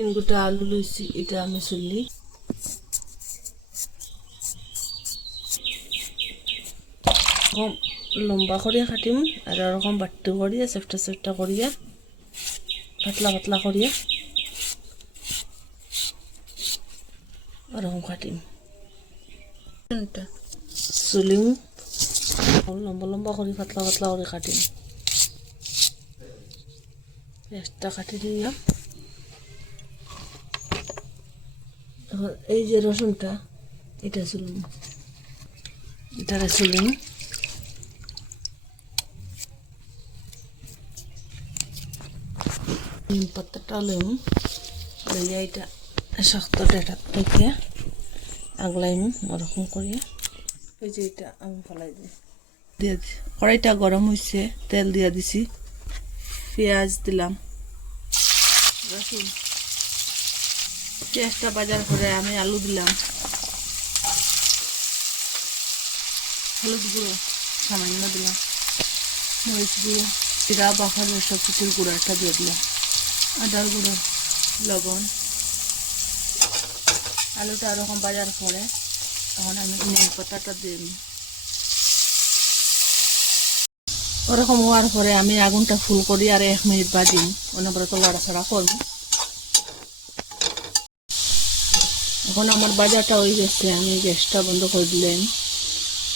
তিন গোটা আলু লইছি, এটা আমি চুলি লম্বা করিয়া কাটিম, আর এরকম বাট্টু করিয়া, চেপটা চেপটা করিয়া, পাতলা পাতলা করিয়া ওরকম কাটিম। চুলিও লম্বা লম্বা করে পাতলা পাতলা করে কাটিম। পেঁয়াজটা কাটি দিলাম। এখন এই যে রসুনটা এটা চুলুম এটা চুলুম নিম পাতাটা লইম লইয়া এটা শক্ত ডেটা থেকে আগলাইম ওরকম করিয়া। এই যে এটা আমি ফলাই দিই। দিয়ে কড়াইটা গরম হয়েছে তেল দিয়া দিছি। পেঁয়াজ দিলাম। রসুন। পেঁয়াজটা বাজার করে আমি আলু দিলাম। হলুদ গুঁড়ো, সামান্য দিলাম। মরিচ গুঁড়ো, জিরা বাখার সব কিছুর গুঁড়ো, একটা দিয়ে দিলাম। আদার গুঁড়ো, লবণ। আলুটা এরকম বাজার করে, তখন আমি নিম পাতাটা দিই। ওরকম হওয়ার পরে আমি আগুনটা ফুল করি আর এক মিনিট বাজিম। অনবরত লড়াছড়া করব। এখন আমার বাজারটা হয়ে গেছে, আমি গ্যাসটা বন্ধ করে দিলেন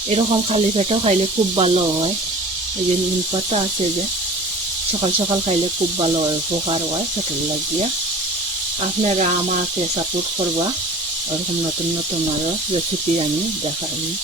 এরকম খালি পেটেও খাইলে খুব ভালো হয়। এই যে নিম পাতা আছে যে, সকাল সকাল খাইলে খুব ভালো হয়, উপকার হয় পেটের লাগিয়া। আপনারা আমাকে সাপোর্ট করবা, ওরকম নতুন নতুন আরও রেসিপি আমি দেখাই।